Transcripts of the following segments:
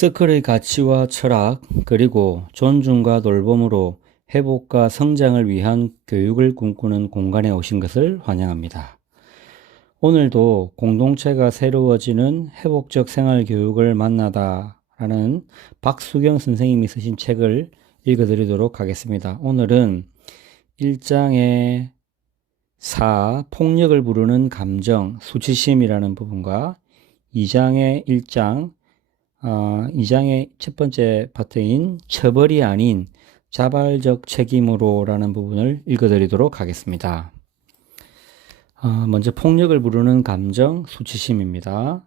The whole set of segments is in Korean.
서클의 가치와 철학, 그리고 존중과 돌봄으로 회복과 성장을 위한 교육을 꿈꾸는 공간에 오신 것을 환영합니다. 오늘도 공동체가 새로워지는 회복적 생활교육을 만나다라는 박수경 선생님이 쓰신 책을 읽어드리도록 하겠습니다. 오늘은 1장의 4, 폭력을 부르는 감정, 수치심이라는 부분과 2장의 2장의 첫 번째 파트인 처벌이 아닌 자발적 책임으로 라는 부분을 읽어드리도록 하겠습니다. 먼저 폭력을 부르는 감정, 수치심입니다.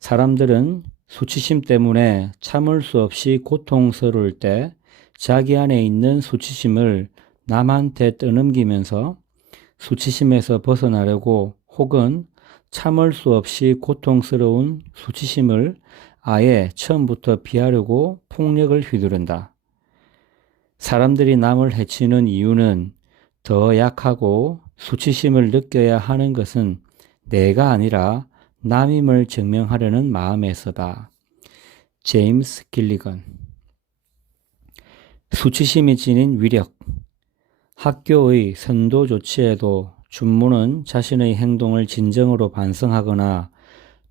사람들은 수치심 때문에 참을 수 없이 고통스러울 때 자기 안에 있는 수치심을 남한테 떠넘기면서 수치심에서 벗어나려고 혹은 참을 수 없이 고통스러운 수치심을 아예 처음부터 피하려고 폭력을 휘두른다. 사람들이 남을 해치는 이유는 더 약하고 수치심을 느껴야 하는 것은 내가 아니라 남임을 증명하려는 마음에서다. 제임스 길리건. 수치심이 지닌 위력. 학교의 선도 조치에도 준모는 자신의 행동을 진정으로 반성하거나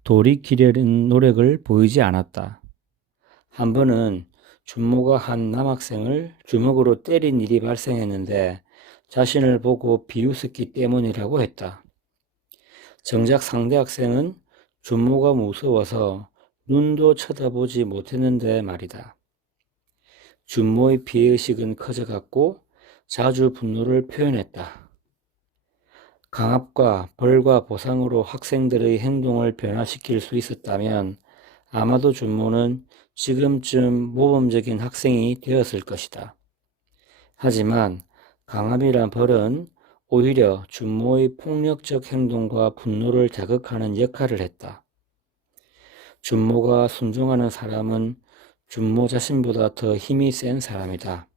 돌이키려는 노력을 보이지 않았다. 한 번은 준모가 한 남학생을 주먹으로 때린 일이 발생했는데 자신을 보고 비웃었기 때문이라고 했다. 정작 상대 학생은 준모가 무서워서 눈도 쳐다보지 못했는데 말이다. 준모의 피해의식은 커져갔고 자주 분노를 표현했다. 강압과 벌과 보상으로 학생들의 행동을 변화시킬 수 있었다면 아마도 준모는 지금쯤 모범적인 학생이 되었을 것이다. 하지만 강압이란 벌은 오히려 준모의 폭력적 행동과 분노를 자극하는 역할을 했다. 준모가 순종하는 사람은 준모 자신보다 더 힘이 센 사람이다.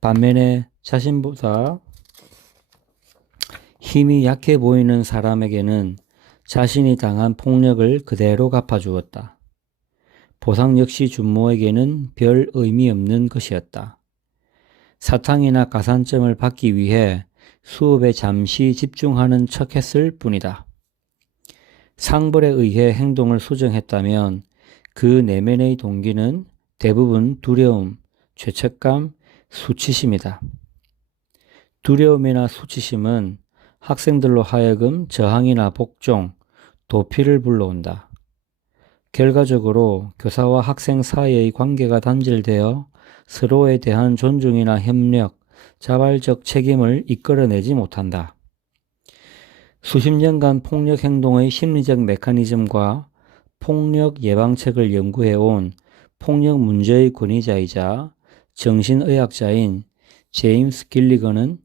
반면에 자신보다 힘이 약해 보이는 사람에게는 자신이 당한 폭력을 그대로 갚아주었다. 보상 역시 준모에게는 별 의미 없는 것이었다. 사탕이나 가산점을 받기 위해 수업에 잠시 집중하는 척 했을 뿐이다. 상벌에 의해 행동을 수정했다면 그 내면의 동기는 대부분 두려움, 죄책감, 수치심이다. 두려움이나 수치심은 학생들로 하여금 저항이나 복종, 도피를 불러온다. 결과적으로 교사와 학생 사이의 관계가 단절되어 서로에 대한 존중이나 협력, 자발적 책임을 이끌어내지 못한다. 수십 년간 폭력 행동의 심리적 메커니즘과 폭력 예방책을 연구해온 폭력 문제의 권위자이자 정신의학자인 제임스 길리건은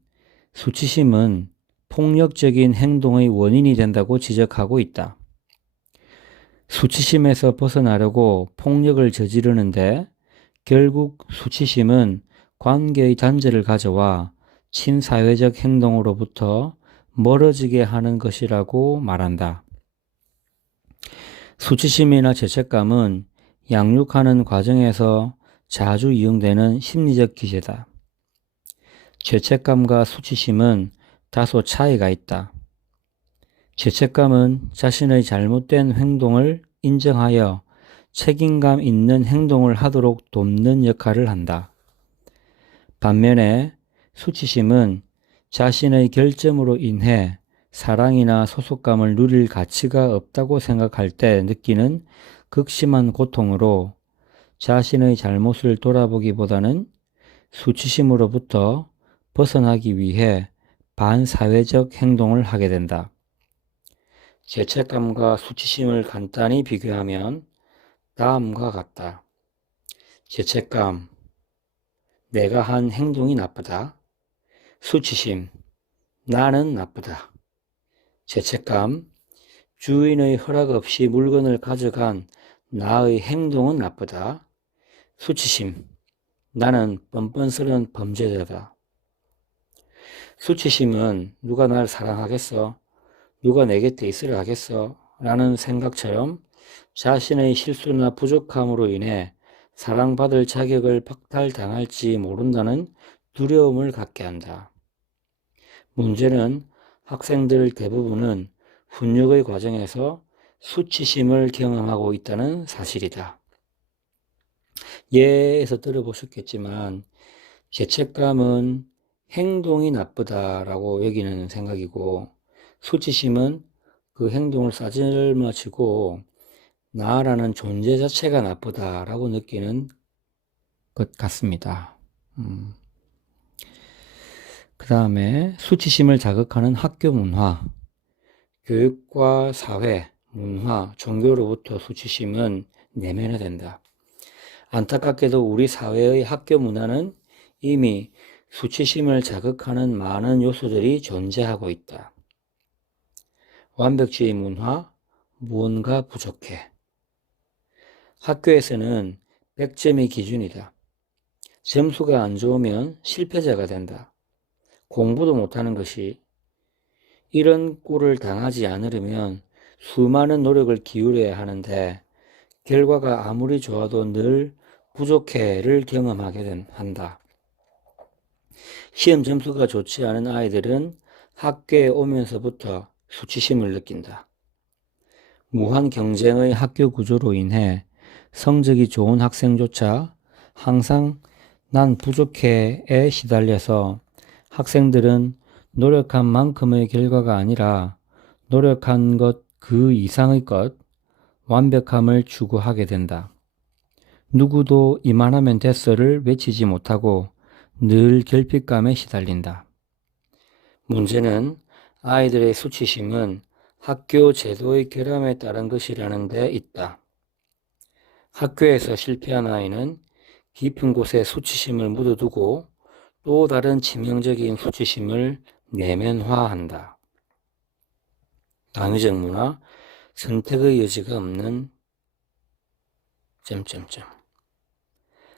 수치심은 폭력적인 행동의 원인이 된다고 지적하고 있다. 수치심에서 벗어나려고 폭력을 저지르는데 결국 수치심은 관계의 단절을 가져와 친사회적 행동으로부터 멀어지게 하는 것이라고 말한다. 수치심이나 죄책감은 양육하는 과정에서 자주 이용되는 심리적 기제다. 죄책감과 수치심은 다소 차이가 있다. 죄책감은 자신의 잘못된 행동을 인정하여 책임감 있는 행동을 하도록 돕는 역할을 한다. 반면에 수치심은 자신의 결점으로 인해 사랑이나 소속감을 누릴 가치가 없다고 생각할 때 느끼는 극심한 고통으로 자신의 잘못을 돌아보기보다는 수치심으로부터 벗어나기 위해 반사회적 행동을 하게 된다. 죄책감과 수치심을 간단히 비교하면 다음과 같다. 죄책감, 내가 한 행동이 나쁘다. 수치심, 나는 나쁘다. 죄책감, 주인의 허락 없이 물건을 가져간 나의 행동은 나쁘다. 수치심, 나는 뻔뻔스러운 범죄자다. 수치심은 누가 날 사랑하겠어? 누가 내 곁에 있으려 하겠어? 라는 생각처럼 자신의 실수나 부족함으로 인해 사랑받을 자격을 박탈당할지 모른다는 두려움을 갖게 한다. 문제는 학생들 대부분은 훈육의 과정에서 수치심을 경험하고 있다는 사실이다. 예에서 들어보셨겠지만 죄책감은 행동이 나쁘다라고 여기는 생각이고, 수치심은 그 행동을 싸질머치고 나라는 존재 자체가 나쁘다라고 느끼는 것 같습니다. 그 다음에 수치심을 자극하는 학교 문화, 교육과 사회, 문화, 종교로부터 수치심은 내면화된다. 안타깝게도 우리 사회의 학교 문화는 이미 수치심을 자극하는 많은 요소들이 존재하고 있다. 완벽주의 문화, 무언가 부족해. 학교에서는 100점이 기준이다. 점수가 안 좋으면 실패자가 된다. 공부도 못하는 것이, 이런 꼴을 당하지 않으려면 수많은 노력을 기울여야 하는데 결과가 아무리 좋아도 늘 부족해를 경험하게 한다. 시험 점수가 좋지 않은 아이들은 학교에 오면서부터 수치심을 느낀다. 무한 경쟁의 학교 구조로 인해 성적이 좋은 학생조차 항상 난 부족해에 시달려서 학생들은 노력한 만큼의 결과가 아니라 노력한 것 그 이상의 것, 완벽함을 추구하게 된다. 누구도 이만하면 됐어를 외치지 못하고 늘 결핍감에 시달린다. 문제는 아이들의 수치심은 학교 제도의 결함에 따른 것이라는 데 있다. 학교에서 실패한 아이는 깊은 곳에 수치심을 묻어두고 또 다른 치명적인 수치심을 내면화한다. 당위적 문화, 선택의 여지가 없는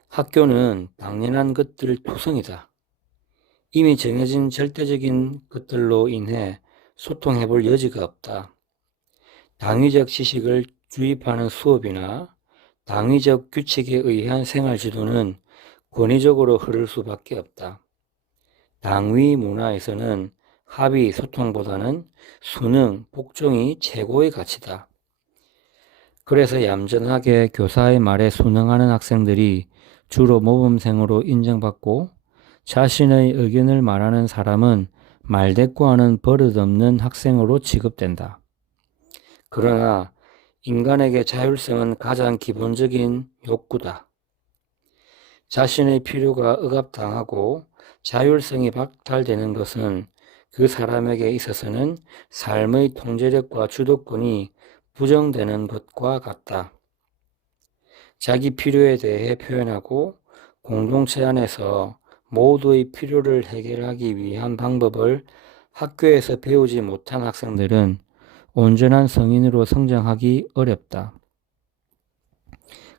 학교는 당연한 것들 투성이다. 이미 정해진 절대적인 것들로 인해 소통해볼 여지가 없다. 당위적 지식을 주입하는 수업이나 당위적 규칙에 의한 생활지도는 권위적으로 흐를 수밖에 없다. 당위 문화에서는 합의, 소통보다는 수능, 복종이 최고의 가치다. 그래서 얌전하게 교사의 말에 순응하는 학생들이 주로 모범생으로 인정받고, 자신의 의견을 말하는 사람은 말대꾸하는 버릇없는 학생으로 취급된다. 그러나 인간에게 자율성은 가장 기본적인 욕구다. 자신의 필요가 억압당하고 자율성이 박탈되는 것은 그 사람에게 있어서는 삶의 통제력과 주도권이 부정되는 것과 같다. 자기 필요에 대해 표현하고 공동체 안에서 모두의 필요를 해결하기 위한 방법을 학교에서 배우지 못한 학생들은 온전한 성인으로 성장하기 어렵다.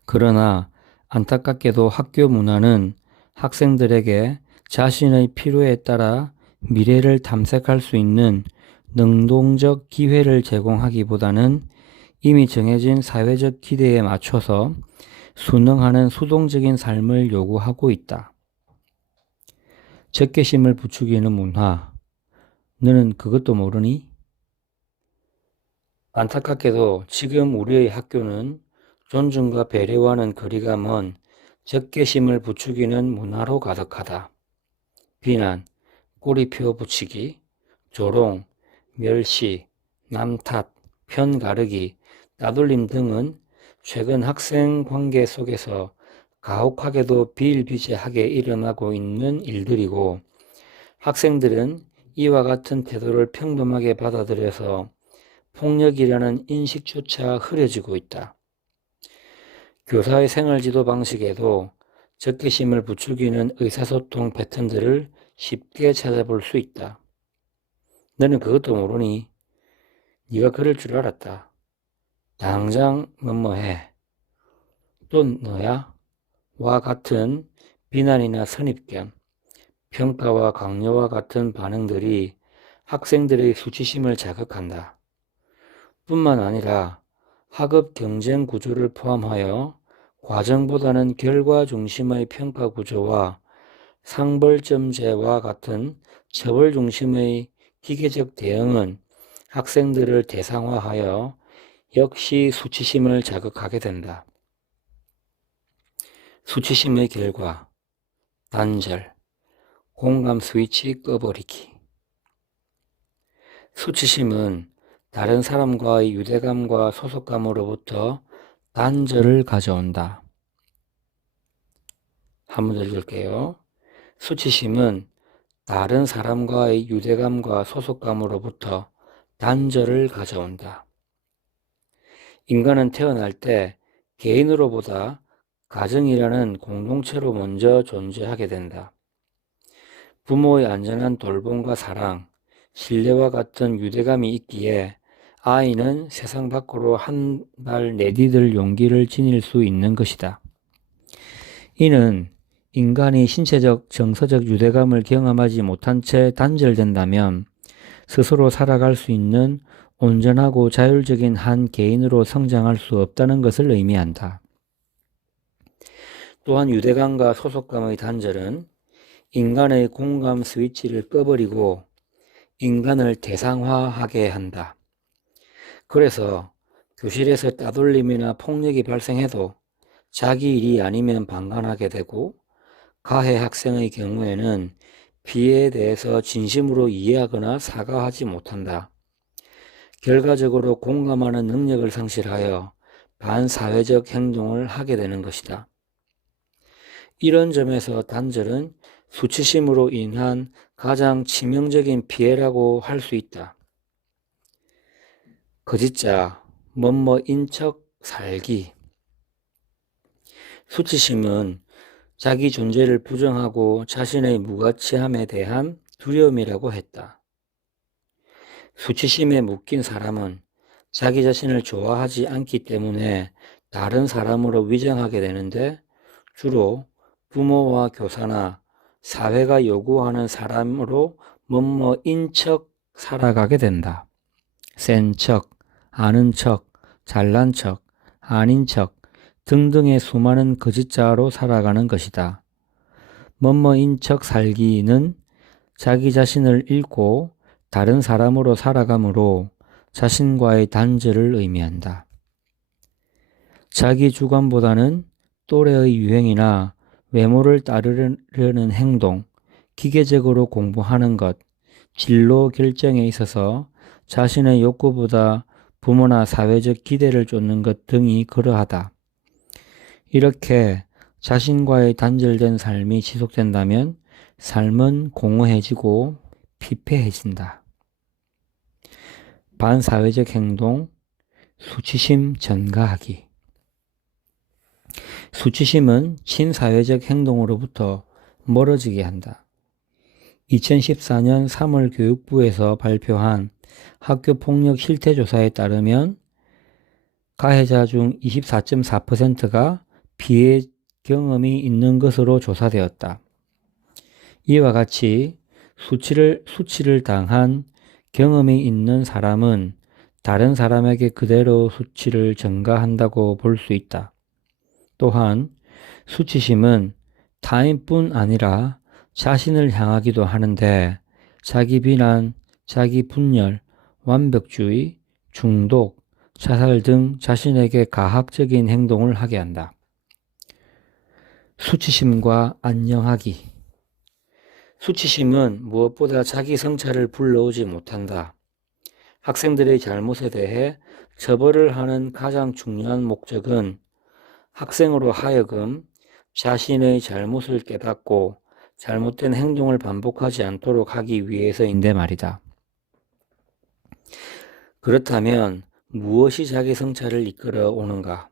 그러나 안타깝게도 학교 문화는 학생들에게 자신의 필요에 따라 미래를 탐색할 수 있는 능동적 기회를 제공하기보다는 이미 정해진 사회적 기대에 맞춰서 순응하는 수동적인 삶을 요구하고 있다. 적개심을 부추기는 문화, 너는 그것도 모르니? 안타깝게도 지금 우리의 학교는 존중과 배려와는 거리가 먼 적개심을 부추기는 문화로 가득하다. 비난, 꼬리표 붙이기, 조롱, 멸시, 남 탓, 편 가르기, 따돌림 등은 최근 학생 관계 속에서 가혹하게도 비일비재하게 일어나고 있는 일들이고, 학생들은 이와 같은 태도를 평범하게 받아들여서 폭력이라는 인식조차 흐려지고 있다. 교사의 생활지도 방식에도 적개심을 부추기는 의사소통 패턴들을 쉽게 찾아볼 수 있다. 너는 그것도 모르니? 네가 그럴 줄 알았다. 당장 뭐뭐해. 또 너야? 와 같은 비난이나 선입견, 평가와 강요와 같은 반응들이 학생들의 수치심을 자극한다. 뿐만 아니라 학업 경쟁 구조를 포함하여 과정보다는 결과 중심의 평가 구조와 상벌점제와 같은 처벌 중심의 기계적 대응은 학생들을 대상화하여 역시 수치심을 자극하게 된다. 수치심의 결과, 단절, 공감 스위치 꺼버리기. 수치심은 다른 사람과의 유대감과 소속감으로부터 단절을 가져온다. 한 번 더 읽을게요. 수치심은 다른 사람과의 유대감과 소속감으로부터 단절을 가져온다. 인간은 태어날 때 개인으로보다 가정이라는 공동체로 먼저 존재하게 된다. 부모의 안전한 돌봄과 사랑, 신뢰와 같은 유대감이 있기에 아이는 세상 밖으로 한 발 내디딜 용기를 지닐 수 있는 것이다. 이는 인간이 신체적, 정서적 유대감을 경험하지 못한 채 단절된다면 스스로 살아갈 수 있는 온전하고 자율적인 한 개인으로 성장할 수 없다는 것을 의미한다. 또한 유대감과 소속감의 단절은 인간의 공감 스위치를 꺼버리고 인간을 대상화하게 한다. 그래서 교실에서 따돌림이나 폭력이 발생해도 자기 일이 아니면 방관하게 되고, 가해 학생의 경우에는 피해에 대해서 진심으로 이해하거나 사과하지 못한다. 결과적으로 공감하는 능력을 상실하여 반사회적 행동을 하게 되는 것이다. 이런 점에서 단절은 수치심으로 인한 가장 치명적인 피해라고 할 수 있다. 거짓자, 뭐뭐인 척 살기. 수치심은 자기 존재를 부정하고 자신의 무가치함에 대한 두려움이라고 했다. 수치심에 묶인 사람은 자기 자신을 좋아하지 않기 때문에 다른 사람으로 위장하게 되는데, 주로 부모와 교사나 사회가 요구하는 사람으로 뭐뭐인 척 살아가게 된다. 센 척, 아는 척, 잘난 척, 아닌 척 등등의 수많은 거짓자로 살아가는 것이다. 뭐뭐인 척 살기는 자기 자신을 잃고 다른 사람으로 살아가므로 자신과의 단절을 의미한다. 자기 주관보다는 또래의 유행이나 외모를 따르려는 행동, 기계적으로 공부하는 것, 진로 결정에 있어서 자신의 욕구보다 부모나 사회적 기대를 쫓는 것 등이 그러하다. 이렇게 자신과의 단절된 삶이 지속된다면 삶은 공허해지고 피폐해진다. 반사회적 행동, 수치심 전가하기. 수치심은 친사회적 행동으로부터 멀어지게 한다. 2014년 3월 교육부에서 발표한 학교폭력 실태조사에 따르면 가해자 중 24.4%가 피해 경험이 있는 것으로 조사되었다. 이와 같이 수치를 당한 경험이 있는 사람은 다른 사람에게 그대로 수치를 전가한다고 볼 수 있다. 또한 수치심은 타인뿐 아니라 자신을 향하기도 하는데, 자기 비난, 자기 분열, 완벽주의, 중독, 자살 등 자신에게 가학적인 행동을 하게 한다. 수치심과 안녕하기. 수치심은 무엇보다 자기 성찰을 불러오지 못한다. 학생들의 잘못에 대해 처벌을 하는 가장 중요한 목적은 학생으로 하여금 자신의 잘못을 깨닫고 잘못된 행동을 반복하지 않도록 하기 위해서인데 말이다. 그렇다면 무엇이 자기 성찰을 이끌어 오는가?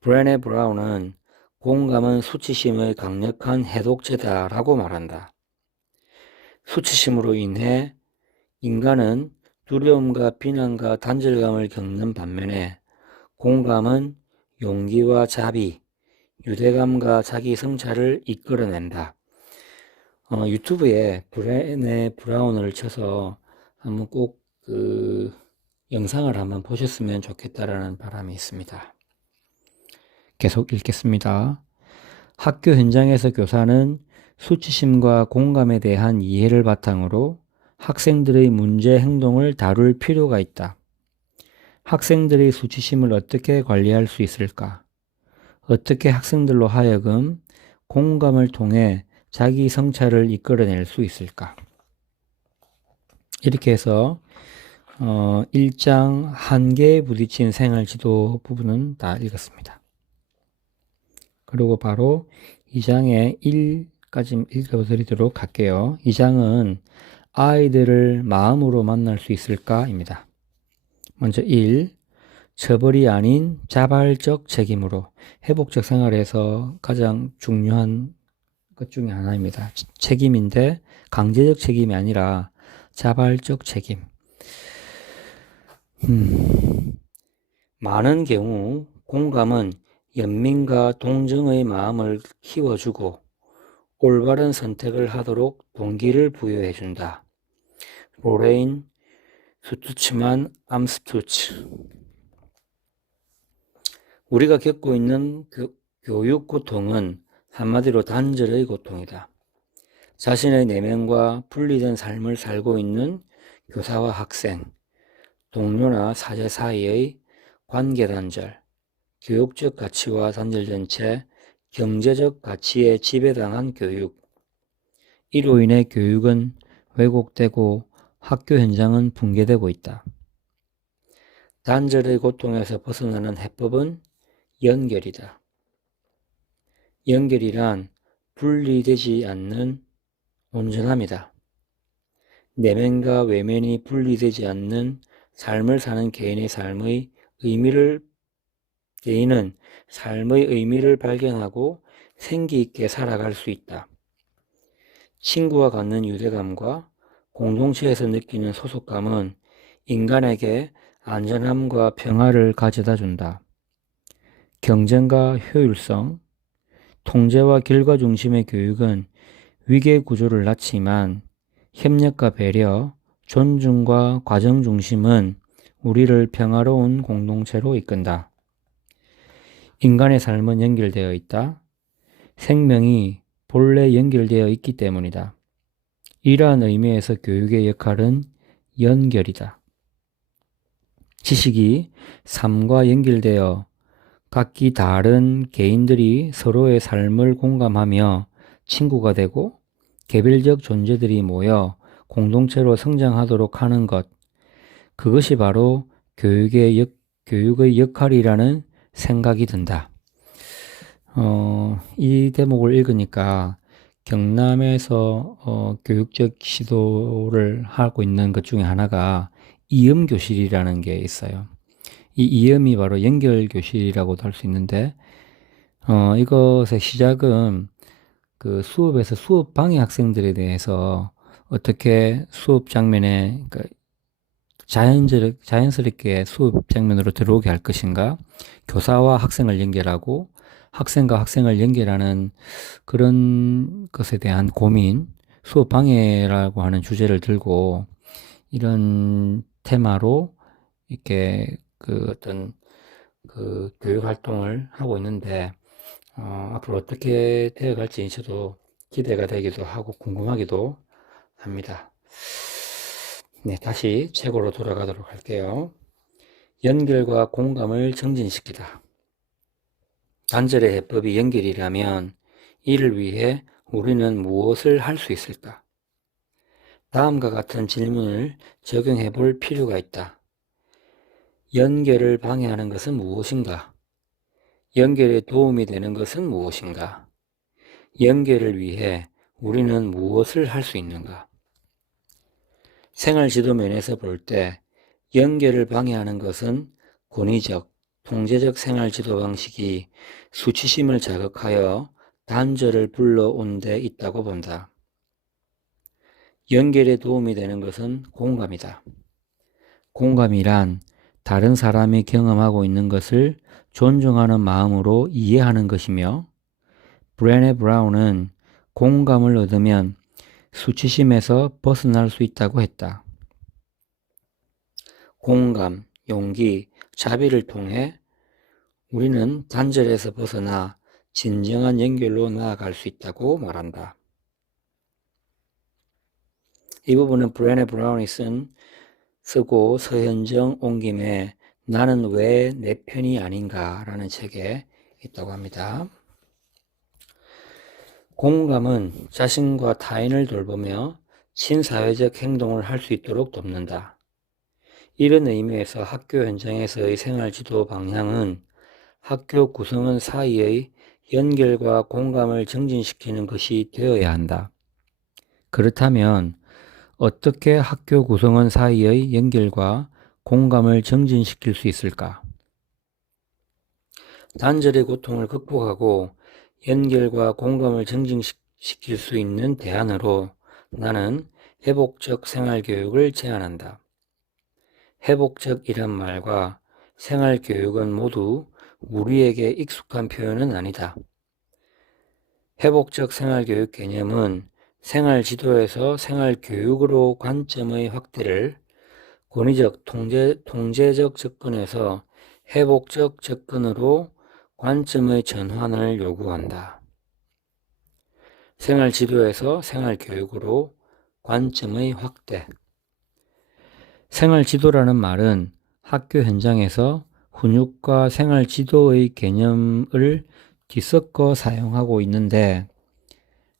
브레네 브라운은 공감은 수치심의 강력한 해독제다라고 말한다. 수치심으로 인해 인간은 두려움과 비난과 단절감을 겪는 반면에 공감은 용기와 자비, 유대감과 자기 성찰을 이끌어낸다. 유튜브에 브레네 브라운을 쳐서 한번 꼭 영상을 한번 보셨으면 좋겠다라는 바람이 있습니다. 계속 읽겠습니다. 학교 현장에서 교사는 수치심과 공감에 대한 이해를 바탕으로 학생들의 문제 행동을 다룰 필요가 있다. 학생들의 수치심을 어떻게 관리할 수 있을까? 어떻게 학생들로 하여금 공감을 통해 자기 성찰을 이끌어낼 수 있을까? 이렇게 해서 1장 한계에 부딪힌 생활지도 부분은 다 읽었습니다. 그리고 바로 2장의 1까지 읽어드리도록 할게요. 2장은 아이들을 마음으로 만날 수 있을까? 입니다. 먼저 1. 처벌이 아닌 자발적 책임으로. 회복적 생활에서 가장 중요한 것 중에 하나입니다. 책임인데 강제적 책임이 아니라 자발적 책임. 많은 경우 공감은 연민과 동정의 마음을 키워주고 올바른 선택을 하도록 동기를 부여해준다. 로레인 스투츠만 암스투츠. 우리가 겪고 있는 교육 고통은 한마디로 단절의 고통이다. 자신의 내면과 분리된 삶을 살고 있는 교사와 학생, 동료나 사제 사이의 관계 단절, 교육적 가치와 단절된 채 경제적 가치에 지배당한 교육. 이로 인해 교육은 왜곡되고 학교 현장은 붕괴되고 있다. 단절의 고통에서 벗어나는 해법은 연결이다. 연결이란 분리되지 않는 온전함이다. 내면과 외면이 분리되지 않는 삶을 사는 개인은 삶의 의미를 발견하고 생기 있게 살아갈 수 있다. 친구와 갖는 유대감과 공동체에서 느끼는 소속감은 인간에게 안전함과 평화를 가져다 준다. 경쟁과 효율성, 통제와 결과 중심의 교육은 위계 구조를 낳지만 협력과 배려, 존중과 과정 중심은 우리를 평화로운 공동체로 이끈다. 인간의 삶은 연결되어 있다. 생명이 본래 연결되어 있기 때문이다. 이러한 의미에서 교육의 역할은 연결이다. 지식이 삶과 연결되어 각기 다른 개인들이 서로의 삶을 공감하며 친구가 되고 개별적 존재들이 모여 공동체로 성장하도록 하는 것, 그것이 바로 교육의 역할이라는 생각이 든다. 이 대목을 읽으니까 경남에서 교육적 시도를 하고 있는 것 중에 하나가 이음교실이라는 게 있어요. 이 이음이 바로 연결교실이라고도 할 수 있는데 이것의 시작은 그 수업에서 수업 방해 학생들에 대해서 어떻게 수업 장면에 자연스럽게 수업 장면으로 들어오게 할 것인가, 교사와 학생을 연결하고 학생과 학생을 연결하는 그런 것에 대한 고민, 수업 방해라고 하는 주제를 들고 이런 테마로 이렇게 어떤 교육 활동을 하고 있는데 앞으로 어떻게 되어갈지 저도 기대가 되기도 하고 궁금하기도 합니다. 네, 다시 책으로 돌아가도록 할게요. 연결과 공감을 정진시키다. 단절의 해법이 연결이라면 이를 위해 우리는 무엇을 할 수 있을까? 다음과 같은 질문을 적용해 볼 필요가 있다. 연결을 방해하는 것은 무엇인가? 연결에 도움이 되는 것은 무엇인가? 연결을 위해 우리는 무엇을 할 수 있는가? 생활지도 면에서 볼 때 연결을 방해하는 것은 권위적, 통제적 생활지도 방식이 수치심을 자극하여 단절을 불러온 데 있다고 본다. 연결에 도움이 되는 것은 공감이다. 공감이란 다른 사람이 경험하고 있는 것을 존중하는 마음으로 이해하는 것이며, 브레네 브라운은 공감을 얻으면 수치심에서 벗어날 수 있다고 했다. 공감, 용기, 자비를 통해 우리는 단절에서 벗어나 진정한 연결로 나아갈 수 있다고 말한다. 이 부분은 브레네 브라운이 쓰고 서현정 온 김에 나는 왜 내 편이 아닌가 라는 책에 있다고 합니다. 공감은 자신과 타인을 돌보며 친사회적 행동을 할 수 있도록 돕는다. 이런 의미에서 학교 현장에서의 생활지도 방향은 학교 구성원 사이의 연결과 공감을 증진시키는 것이 되어야 한다. 그렇다면 어떻게 학교 구성원 사이의 연결과 공감을 증진시킬 수 있을까? 단절의 고통을 극복하고 연결과 공감을 증진시킬 수 있는 대안으로 나는 회복적 생활교육을 제안한다. 회복적이란 말과 생활교육은 모두 우리에게 익숙한 표현은 아니다. 회복적 생활교육 개념은 생활지도에서 생활교육으로 관점의 확대를, 권위적 통제적 접근에서 회복적 접근으로 관점의 전환을 요구한다. 생활지도에서 생활교육으로 관점의 확대. 생활지도라는 말은 학교 현장에서 훈육과 생활지도의 개념을 뒤섞어 사용하고 있는데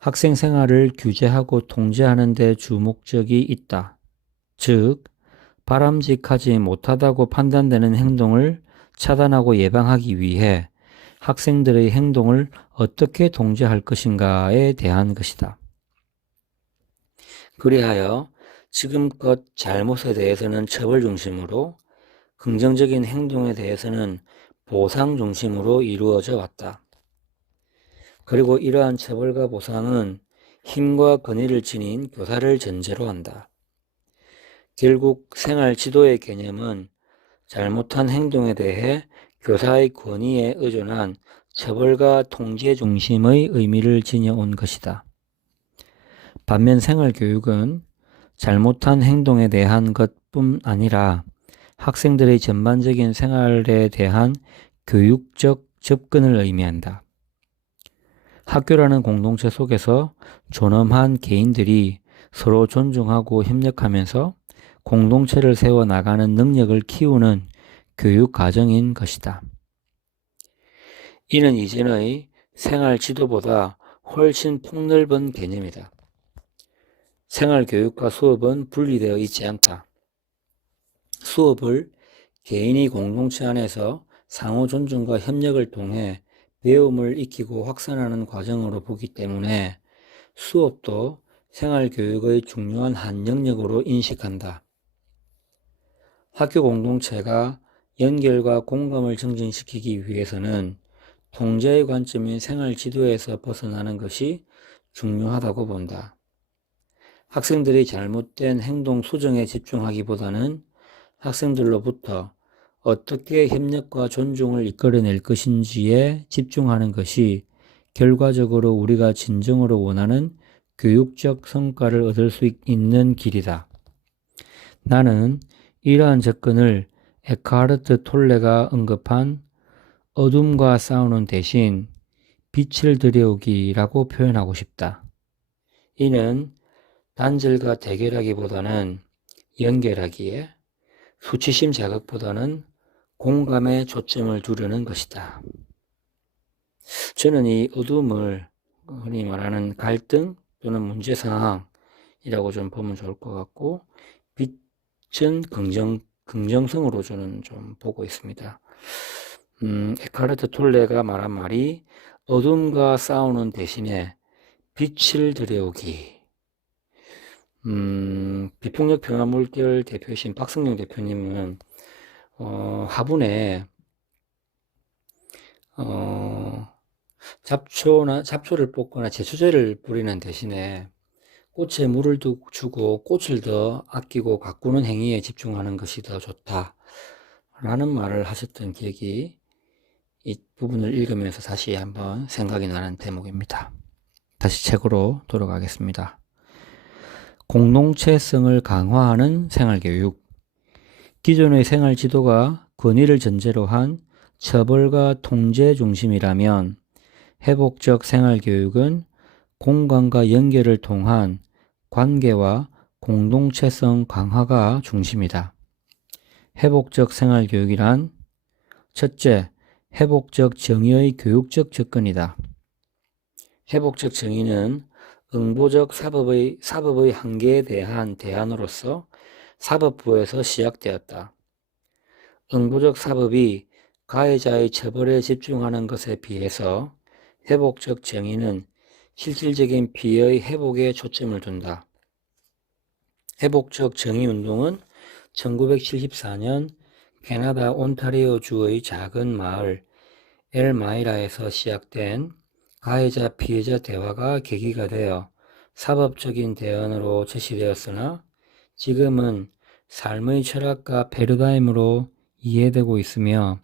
학생 생활을 규제하고 통제하는 데 주목적이 있다. 즉, 바람직하지 못하다고 판단되는 행동을 차단하고 예방하기 위해 학생들의 행동을 어떻게 통제할 것인가에 대한 것이다. 그리하여 지금껏 잘못에 대해서는 처벌 중심으로, 긍정적인 행동에 대해서는 보상 중심으로 이루어져 왔다. 그리고 이러한 처벌과 보상은 힘과 권위를 지닌 교사를 전제로 한다. 결국 생활 지도의 개념은 잘못한 행동에 대해 교사의 권위에 의존한 처벌과 통제 중심의 의미를 지녀온 것이다. 반면 생활교육은 잘못한 행동에 대한 것뿐 아니라 학생들의 전반적인 생활에 대한 교육적 접근을 의미한다. 학교라는 공동체 속에서 존엄한 개인들이 서로 존중하고 협력하면서 공동체를 세워나가는 능력을 키우는 교육 과정인 것이다. 이는 이전의 생활 지도보다 훨씬 폭넓은 개념이다. 생활교육과 수업은 분리되어 있지 않다. 수업을 개인이 공동체 안에서 상호 존중과 협력을 통해 배움을 익히고 확산하는 과정으로 보기 때문에 수업도 생활교육의 중요한 한 영역으로 인식한다. 학교 공동체가 연결과 공감을 증진시키기 위해서는 통제의 관점인 생활지도에서 벗어나는 것이 중요하다고 본다. 학생들이 잘못된 행동 수정에 집중하기보다는 학생들로부터 어떻게 협력과 존중을 이끌어낼 것인지에 집중하는 것이 결과적으로 우리가 진정으로 원하는 교육적 성과를 얻을 수 있는 길이다. 나는 이러한 접근을 에크하르트 톨레가 언급한 어둠과 싸우는 대신 빛을 들여오기라고 표현하고 싶다. 이는 단절과 대결하기보다는 연결하기에, 수치심 자극보다는 공감에 초점을 두려는 것이다. 저는 이 어둠을 흔히 말하는 갈등 또는 문제상황이라고 좀 보면 좋을 것 같고, 빛은 긍정성으로 저는 좀 보고 있습니다. 에크하르트 톨레가 말한 말이 어둠과 싸우는 대신에 빛을 들여오기. 비폭력 평화물결 대표이신 박승용 대표님은 화분에 잡초를 뽑거나 제초제를 뿌리는 대신에 꽃에 물을 주고 꽃을 더 아끼고 가꾸는 행위에 집중하는 것이 더 좋다라는 말을 하셨던 기억이, 이 부분을 읽으면서 다시 한번 생각이 나는 대목입니다. 다시 책으로 돌아가겠습니다. 공동체성을 강화하는 생활교육. 기존의 생활 지도가 권위를 전제로 한 처벌과 통제 중심이라면 회복적 생활교육은 공간과 연결을 통한 관계와 공동체성 강화가 중심이다. 회복적 생활교육이란 첫째, 회복적 정의의 교육적 접근이다. 회복적 정의는 응보적 사법의 한계에 대한 대안으로서 사법부에서 시작되었다. 응보적 사법이 가해자의 처벌에 집중하는 것에 비해서 회복적 정의는 실질적인 피해의 회복에 초점을 둔다. 회복적 정의운동은 1974년 캐나다 온타리오주의 작은 마을 엘마이라에서 시작된 가해자 피해자 대화가 계기가 되어 사법적인 대안으로 제시되었으나 지금은 삶의 철학과 패러다임으로 이해되고 있으며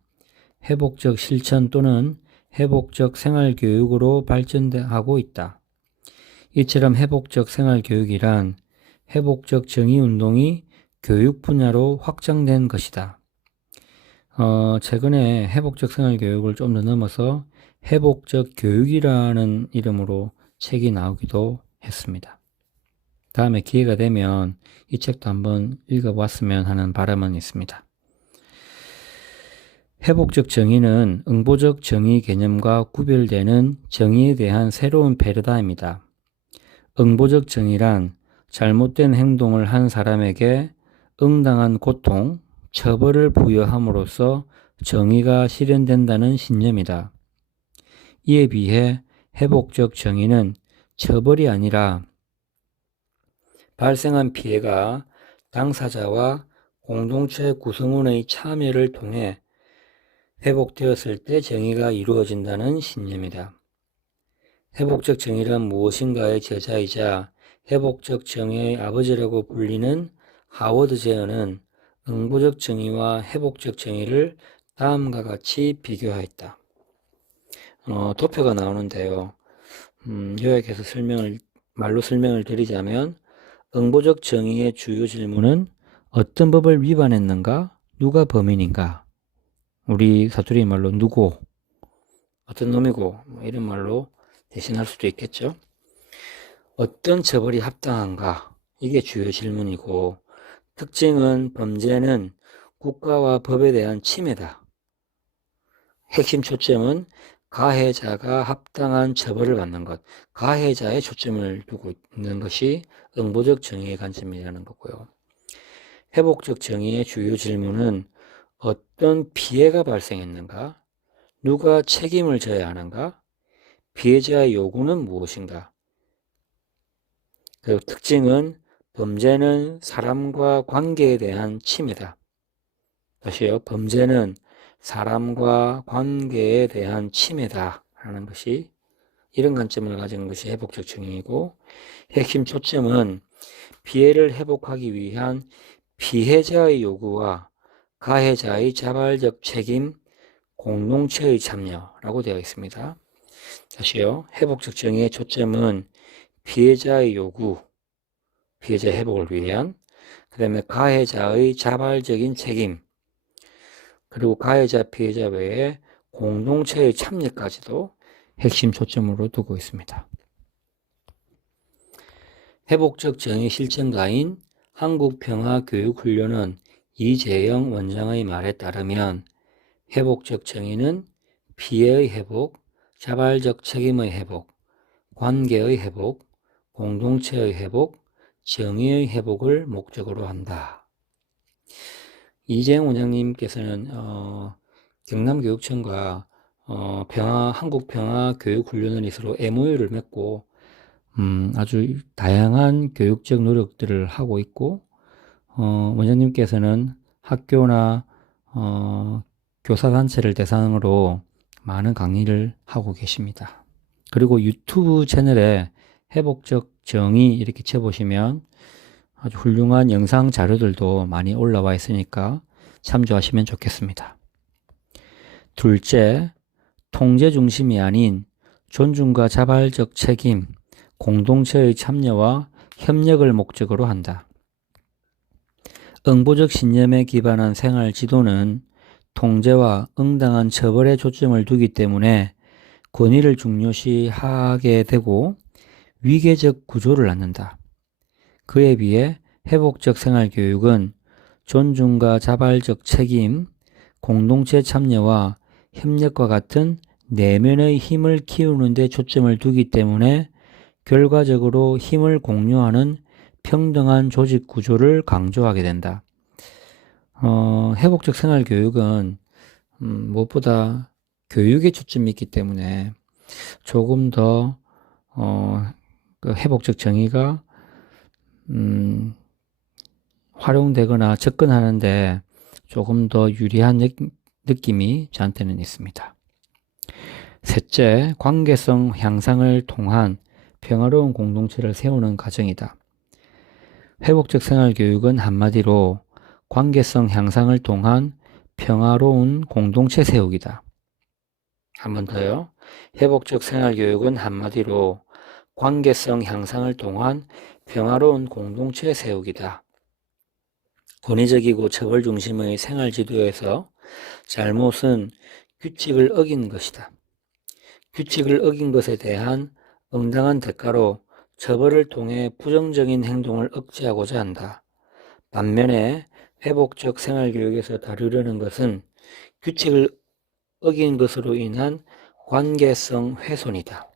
회복적 실천 또는 회복적 생활교육으로 발전하고 있다. 이처럼 회복적 생활교육이란 회복적 정의운동이 교육 분야로 확장된 것이다. 최근에 회복적 생활교육을 좀 더 넘어서 회복적 교육이라는 이름으로 책이 나오기도 했습니다. 다음에 기회가 되면 이 책도 한번 읽어봤으면 하는 바람은 있습니다. 회복적 정의는 응보적 정의 개념과 구별되는 정의에 대한 새로운 패러다임이다. 응보적 정의란 잘못된 행동을 한 사람에게 응당한 고통, 처벌을 부여함으로써 정의가 실현된다는 신념이다. 이에 비해 회복적 정의는 처벌이 아니라 발생한 피해가 당사자와 공동체 구성원의 참여를 통해 회복되었을 때 정의가 이루어진다는 신념이다. 회복적 정의란 무엇인가의 저자이자 회복적 정의의 아버지라고 불리는 하워드 제어는 응보적 정의와 회복적 정의를 다음과 같이 비교하였다. 도표가 나오는데요. 요약해서 말로 설명을 드리자면 응보적 정의의 주요 질문은 어떤 법을 위반했는가? 누가 범인인가? 우리 사투리 말로 누구? 어떤 놈이고? 이런 말로 대신할 수도 있겠죠. 어떤 처벌이 합당한가? 이게 주요 질문이고 특징은 범죄는 국가와 법에 대한 침해다. 핵심 초점은 가해자가 합당한 처벌을 받는 것, 가해자의 초점을 두고 있는 것이 응보적 정의의 관점이라는 거고요. 회복적 정의의 주요 질문은 어떤 피해가 발생했는가? 누가 책임을 져야 하는가? 피해자의 요구는 무엇인가? 그 특징은 범죄는 사람과 관계에 대한 침해다. 다시요. 범죄는 사람과 관계에 대한 침해다 하는 것이 이런 관점을 가진 것이 회복적 정의이고 핵심 초점은 피해를 회복하기 위한 피해자의 요구와 가해자의 자발적 책임, 공동체의 참여라고 되어 있습니다. 다시요. 회복적 정의의 초점은 피해자의 요구, 피해자 회복을 위한, 그 다음에 가해자의 자발적인 책임, 그리고 가해자, 피해자 외에 공동체의 참여까지도 핵심 초점으로 두고 있습니다. 회복적 정의 실천가인 한국평화교육훈련은 이재영 원장의 말에 따르면 회복적 정의는 피해의 회복, 자발적 책임의 회복, 관계의 회복, 공동체의 회복, 정의의 회복을 목적으로 한다. 이재영 원장님께서는 경남교육청과 한국평화교육훈련원이 서로 MOU를 맺고 아주 다양한 교육적 노력들을 하고 있고 원장님께서는 학교나 교사단체를 대상으로 많은 강의를 하고 계십니다. 그리고 유튜브 채널에 회복적 정의 이렇게 쳐보시면 아주 훌륭한 영상 자료들도 많이 올라와 있으니까 참조하시면 좋겠습니다. 둘째, 통제 중심이 아닌 존중과 자발적 책임, 공동체의 참여와 협력을 목적으로 한다. 응보적 신념에 기반한 생활 지도는 통제와 응당한 처벌에 초점을 두기 때문에 권위를 중요시하게 되고 위계적 구조를 낳는다. 그에 비해 회복적 생활교육은 존중과 자발적 책임, 공동체 참여와 협력과 같은 내면의 힘을 키우는 데 초점을 두기 때문에 결과적으로 힘을 공유하는 평등한 조직 구조를 강조하게 된다. 회복적 생활교육은 무엇보다 교육에 초점이 있기 때문에 조금 더 그 회복적 정의가 활용되거나 접근하는데 조금 더 유리한 느낌이 저한테는 있습니다. 셋째, 관계성 향상을 통한 평화로운 공동체를 세우는 과정이다. 회복적 생활교육은 한마디로 관계성 향상을 통한 평화로운 공동체 세우기다. 한 번 더요. 회복적 생활교육은 한마디로 관계성 향상을 통한 평화로운 공동체 세우기다. 권위적이고 처벌 중심의 생활 지도에서 잘못은 규칙을 어긴 것이다. 규칙을 어긴 것에 대한 응당한 대가로 처벌을 통해 부정적인 행동을 억제하고자 한다. 반면에 회복적 생활교육에서 다루려는 것은 규칙을 어긴 것으로 인한 관계성 훼손이다.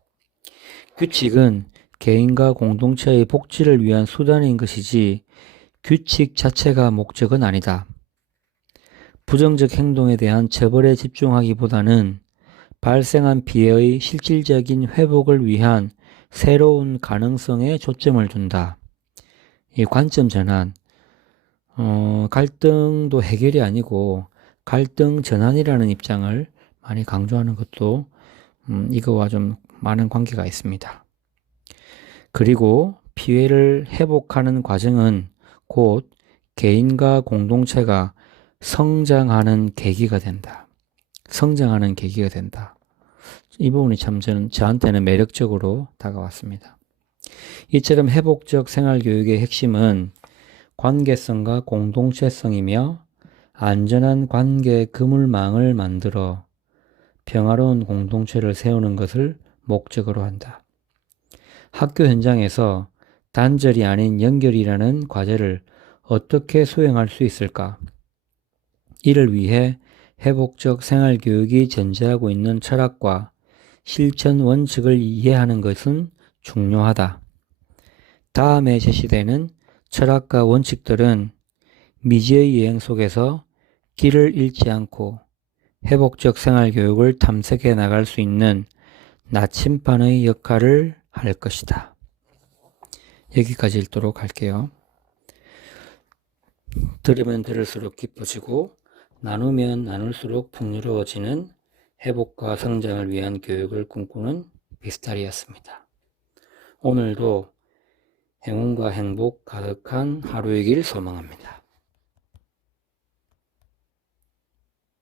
규칙은 개인과 공동체의 복지를 위한 수단인 것이지 규칙 자체가 목적은 아니다. 부정적 행동에 대한 처벌에 집중하기보다는 발생한 피해의 실질적인 회복을 위한 새로운 가능성에 초점을 둔다. 이 관점 전환, 갈등도 해결이 아니고 갈등 전환이라는 입장을 많이 강조하는 것도 이거와 좀 많은 관계가 있습니다. 그리고 피해를 회복하는 과정은 곧 개인과 공동체가 성장하는 계기가 된다. 성장하는 계기가 된다. 이 부분이 참 저한테는 매력적으로 다가왔습니다. 이처럼 회복적 생활교육의 핵심은 관계성과 공동체성이며 안전한 관계 그물망을 만들어 평화로운 공동체를 세우는 것을 목적으로 한다. 학교 현장에서 단절이 아닌 연결이라는 과제를 어떻게 수행할 수 있을까? 이를 위해 회복적 생활교육이 전제하고 있는 철학과 실천 원칙을 이해하는 것은 중요하다. 다음에 제시되는 철학과 원칙들은 미지의 여행 속에서 길을 잃지 않고 회복적 생활교육을 탐색해 나갈 수 있는 나침반의 역할을 할 것이다. 여기까지 읽도록 할게요. 들으면 들을수록 깊어지고 나누면 나눌수록 풍요로워지는 회복과 성장을 위한 교육을 꿈꾸는 비스타리였습니다. 오늘도 행운과 행복 가득한 하루이길 소망합니다.